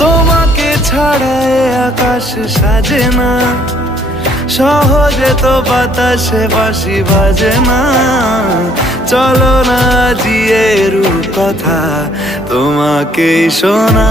তোমাকে ছাড়া এ আকাশ সাজে না, সহজে তো বাতাসে বাঁশি বাজে না। চলো না জিয়ে রূপ কথা তোমাকেই শোনা।